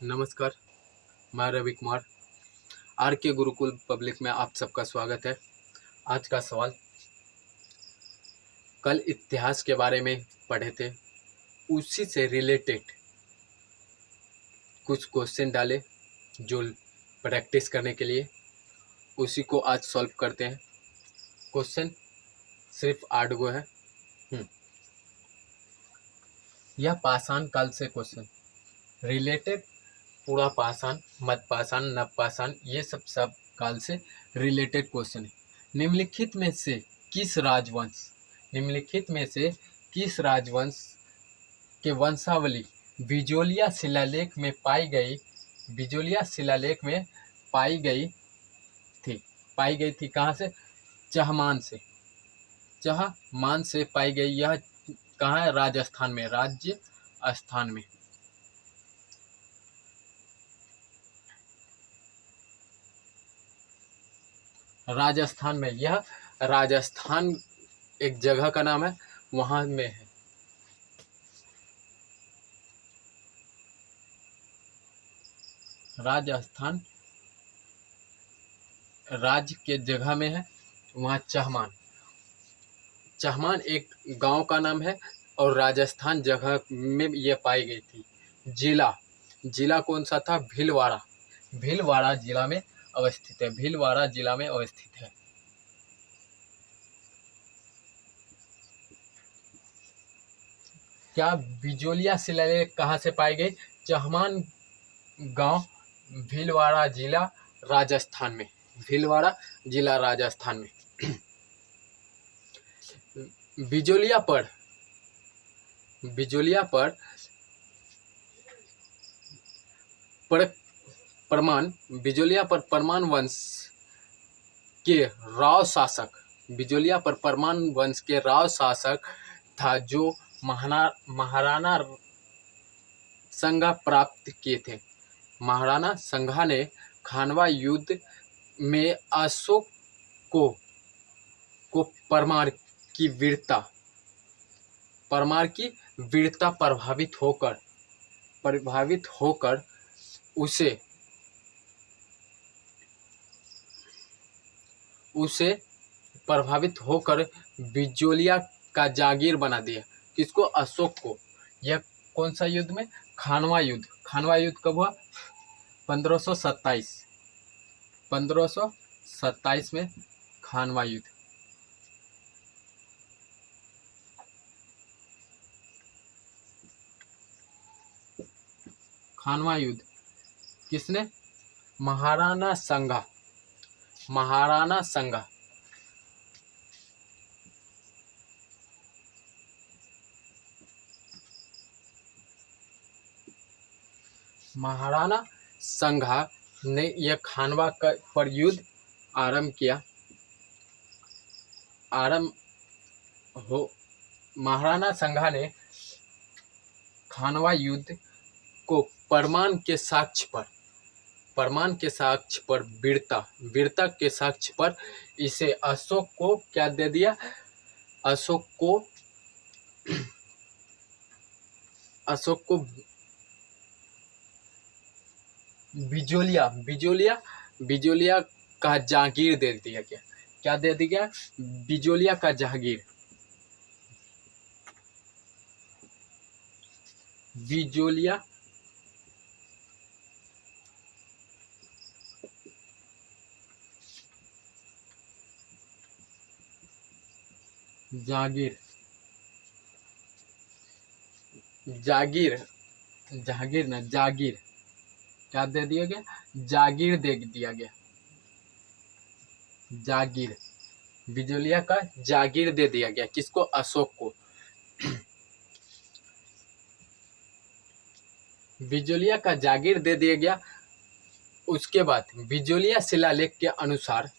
नमस्कार, मैं रवि कुमार। आर के गुरुकुल पब्लिक में आप सबका स्वागत है। आज का सवाल, कल इतिहास के बारे में पढ़े थे, उसी से रिलेटेड कुछ क्वेश्चन डाले जो प्रैक्टिस करने के लिए, उसी को आज सॉल्व करते हैं। क्वेश्चन सिर्फ 8 गो है। यह पाषाण काल से क्वेश्चन रिलेटेड, पूरा पाषाण, मध्य पाषाण, नव पाषाण, ये सब काल से रिलेटेड क्वेश्चन है। निम्नलिखित में से किस राजवंश के वंशावली बिजोलिया शिलालेख में पाई गई थी। कहाँ से? चहमान से पाई गई। यह कहाँ है? राजस्थान में, राजस्थान में। राजस्थान में, यह राजस्थान एक जगह का नाम है, वहां में है। राजस्थान राज्य के जगह में है, वहाँ चहमान एक गांव का नाम है और राजस्थान जगह में ये पाई गई थी। जिला कौन सा था? भीलवाड़ा जिला में अवस्थित है। क्या बिजोलिया शिलालेख कहाँ से पाई गई? चहमान गांव, भीलवाड़ा जिला, राजस्थान में। बिजोलिया पर परमान वंश के राव शासक था, जो महाराणा संगा प्राप्त किए थे। महाराणा संगा ने खानवा युद्ध में अशोक को परमार की वीरता प्रभावित होकर बिजोलिया का जागीर बना दिया। किसको? अशोक को। यह कौन सा युद्ध में? खानवा युद्ध कब हुआ? 1527 में खानवा युद्ध। खानवा युद्ध किसने? महाराणा संगा। महाराणा संगा ने यह खानवा पर युद्ध आरंभ किया। महाराणा संगा ने खानवा युद्ध को परमान के साक्ष्य पर वीरता के साक्ष्य पर इसे अशोक को क्या दे दिया? अशोक को बिजोलिया का जागीर दे दिया गया। क्या दे दिया? बिजोलिया का जागीर। जागीर क्या दे दिया गया? जागीर दे दिया गया। बिजोलिया का जागीर दे दिया गया। किसको? अशोक को। बिजोलिया का जागीर दे दिया गया। उसके बाद बिजोलिया शिलालेख के अनुसार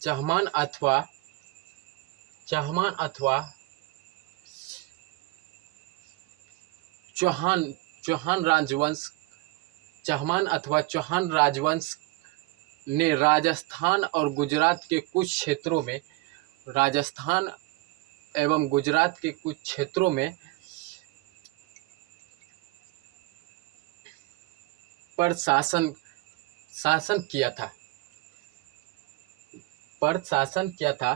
चहमान अथवा चौहान चौहान राजवंश चहमान अथवा चौहान राजवंश ने राजस्थान और गुजरात के कुछ क्षेत्रों में राजस्थान एवं गुजरात के कुछ क्षेत्रों में पर शासन किया था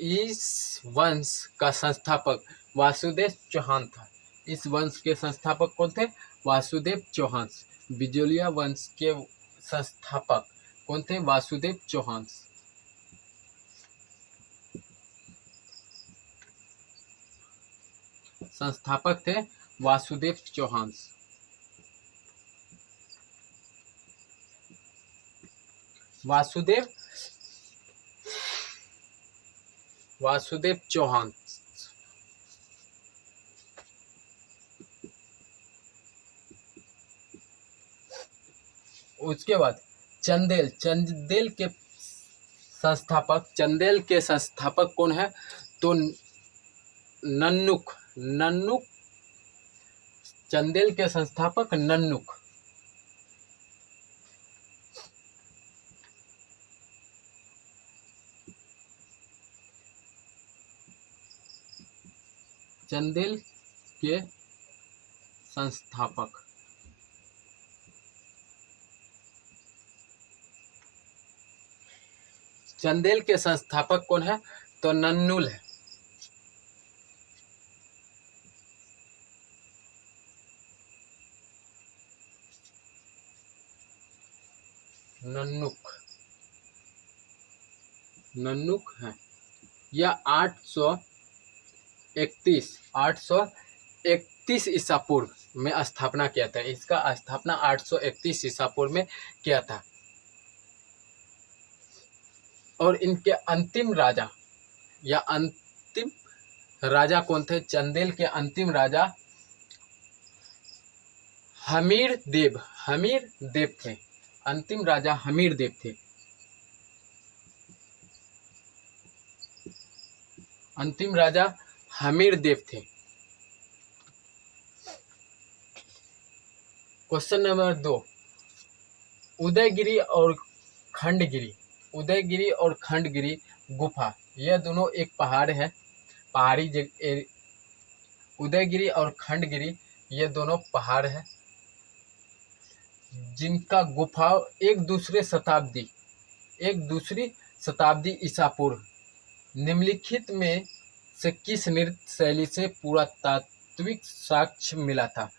इस वंश का संस्थापक वासुदेव चौहान था। इस वंश के संस्थापक कौन थे? वासुदेव चौहान। बिजोलिया वंश के संस्थापक कौन थे? वासुदेव चौहान। संस्थापक थे वासुदेव चौहान। वासुदेव चौहान। उसके बाद चंदेल के संस्थापक कौन है? तो नन्नुक चंदेल के संस्थापक नन्नुक। चंदेल के संस्थापक कौन है? तो नन्नुल है। नन्नुक है। यह 831 ईसा पूर्व में स्थापना किया था। इसका स्थापना 831 ईसा पूर्व में किया था। और इनके अंतिम राजा कौन थे? चंदेल के अंतिम राजा हमीर देव थे। अंतिम राजा हमीर देव थे। अंतिम राजा हमीर देव थे। क्वेश्चन नंबर 2, उदयगिरी और खंडगिरी गुफा, यह दोनों एक पहाड़ है, उदयगिरी और खंडगिरी ये दोनों पहाड़ है जिनका गुफा एक दूसरी शताब्दी ईसा पूर्व निम्नलिखित में से किस नृत्य शैली से पुरातात्विक साक्ष्य मिला था?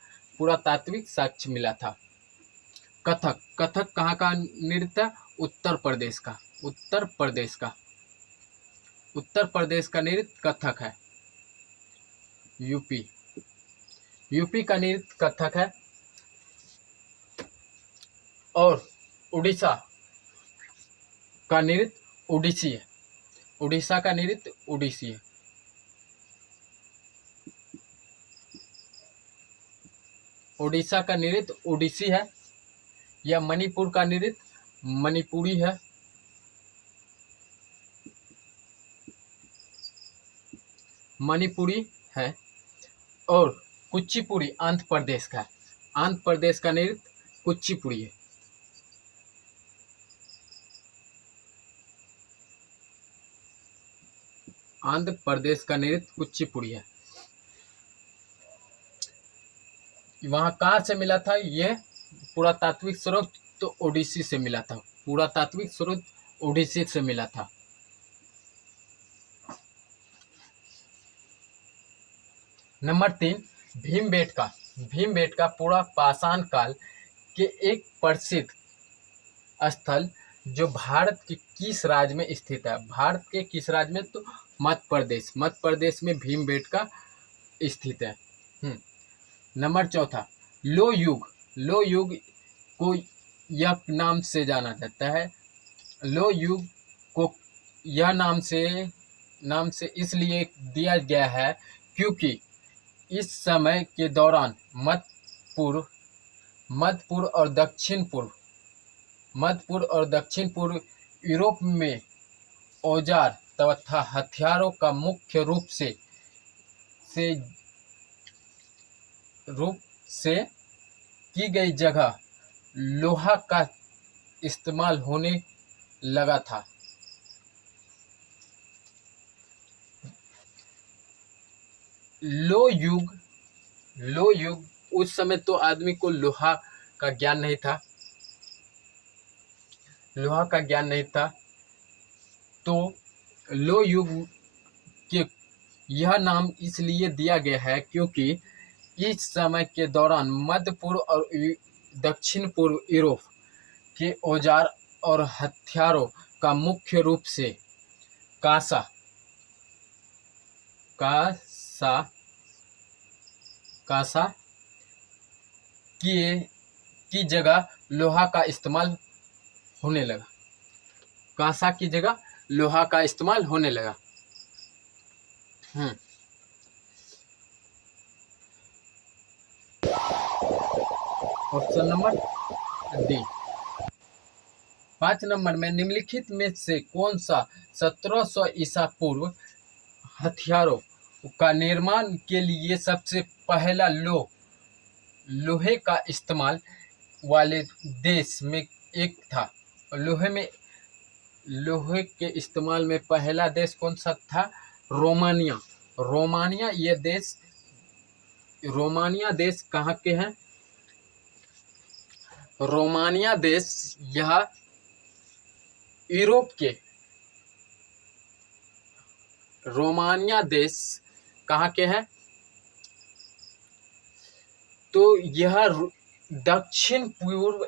कथक कहाँ का नृत्य? उत्तर प्रदेश का नृत्य कथक है। यूपी का नृत्य कथक है। और उड़ीसा का नृत्य ओडिसी है। उड़ीसा का नृत्य ओडिसी है। ओडिशा का नृत्य ओडिसी है। या मणिपुर का नृत्य मणिपुरी है। और कुचिपुड़ी आंध्र प्रदेश का नृत्य कुचिपुड़ी है। आंध्र प्रदेश का नृत्य कुचिपुड़ी है। वहां कहाँ से मिला था? ये पुरातात्विक स्रोत तो ओडिसी से मिला था। नंबर 3, भीमबेटका पूरा पाषाण काल के एक प्रसिद्ध स्थल जो भारत के किस राज्य में स्थित है? भारत के किस राज्य में? तो मध्य प्रदेश में भीमबेटका स्थित है। नंबर 4, लो युग को यह नाम से जाना जाता है। लो युग को यह नाम से इसलिए दिया गया है क्योंकि इस समय के दौरान मध्य पूर्व और दक्षिण पूर्व यूरोप में औजार तथा हथियारों का मुख्य रूप से से रूप से की गई जगह लोहा का इस्तेमाल होने लगा था। लो युग उस समय तो आदमी को लोहा का ज्ञान नहीं था, तो लो युग के यह नाम इसलिए दिया गया है क्योंकि इस समय के दौरान मध्य पूर्व और दक्षिण पूर्व यूरोप के औजार और हथियारों का मुख्य रूप से कांसा की जगह लोहा का इस्तेमाल होने लगा। कांसा की जगह लोहा का इस्तेमाल होने लगा। Option number D. 5 नंबर में निम्नलिखित में से कौन सा 1700 ईसा पूर्व हथियारों का निर्माण के लिए सबसे पहला लोहे का इस्तेमाल वाले देश में एक था? लोहे के इस्तेमाल में पहला देश कौन सा था? रोमानिया। रोमानिया देश कहाँ के हैं? रोमानिया देश यह यूरोप के रोमानिया देश कहाँ के हैं? तो यह दक्षिण पूर्व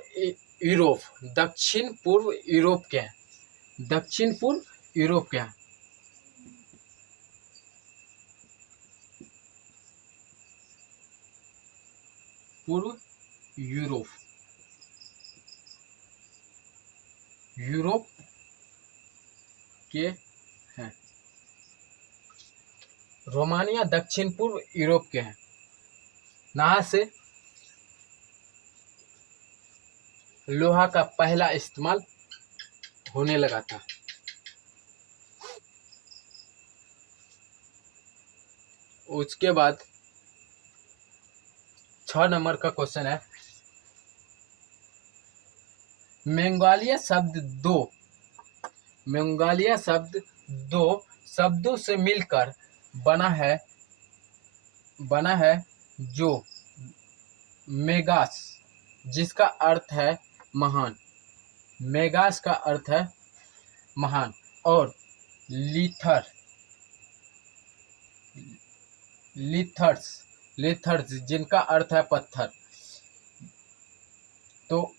यूरोप के हैं। दक्षिण पूर्व यूरोप के हैं। पूर्व यूरोप के हैं। रोमानिया दक्षिण पूर्व यूरोप के हैं। यहाँ से लोहा का पहला इस्तेमाल होने लगा था। उसके बाद 6 नंबर का क्वेश्चन है, मंगोलिया शब्द दो शब्दों से मिलकर बना है जो मेगास जिसका अर्थ है महान, मेगास का अर्थ है महान, और लिथर्स जिनका अर्थ है पत्थर। तो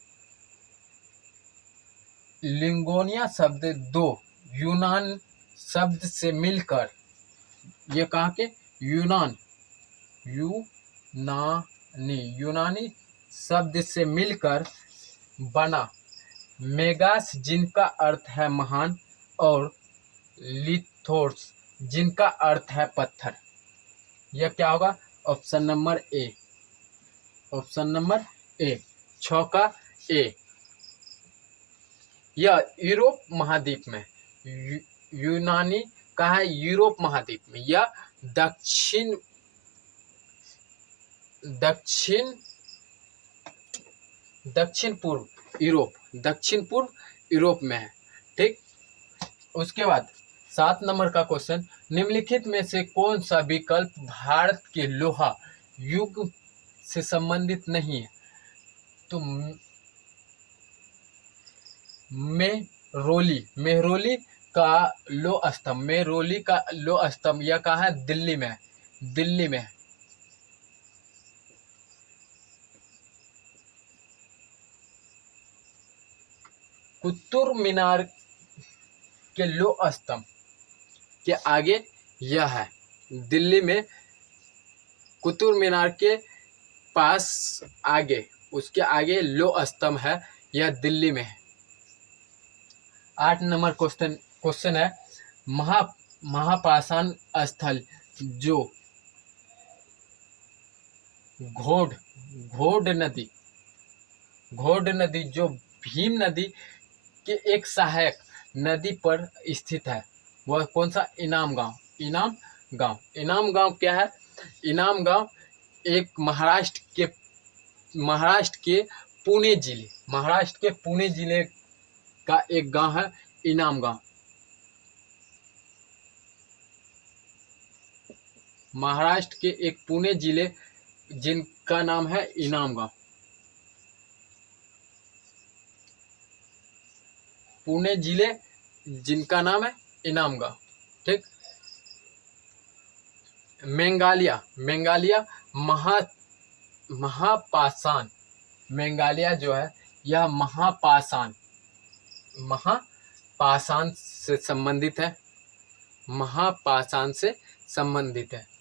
लिंगोनिया शब्द दो यूनान शब्द से मिलकर, ये कहाँ के? यूनानी शब्द से मिलकर बना मेगास जिनका अर्थ है महान, और लिथोर्स जिनका अर्थ है पत्थर। यह क्या होगा? Option number A. 6 का ए। यह यूरोप महाद्वीप में, यूनानी कहाँ है? यूरोप महाद्वीप में। यह दक्षिण पूर्व यूरोप में है। ठीक। उसके बाद 7 नंबर का क्वेश्चन, निम्नलिखित में से कौन सा विकल्प भारत के लोहा युग से संबंधित नहीं है? तो मेहरौली का लोह स्तंभ यह कहाँ है? दिल्ली में है। कुतुब मीनार के लोह स्तंभ के आगे यह है दिल्ली में। कुतुब मीनार के पास आगे, उसके आगे लोह स्तंभ है, यह दिल्ली में है। 8 नंबर क्वेश्चन है, महापाषाण स्थल जो घोड़ नदी जो भीम नदी के एक सहायक नदी पर स्थित है, वह कौन सा? इनाम गांव क्या है? इनाम गांव एक महाराष्ट्र के पुणे जिले का एक गांव है इनाम गांव। महाराष्ट्र के एक पुणे जिले जिनका नाम है इनाम गांव। पुणे जिले जिनका नाम है इनाम गांव। ठीक। मेघालय महापाषाण। मेघालय जो है यह महापाषाण से संबंधित है। महापाषाण से संबंधित है।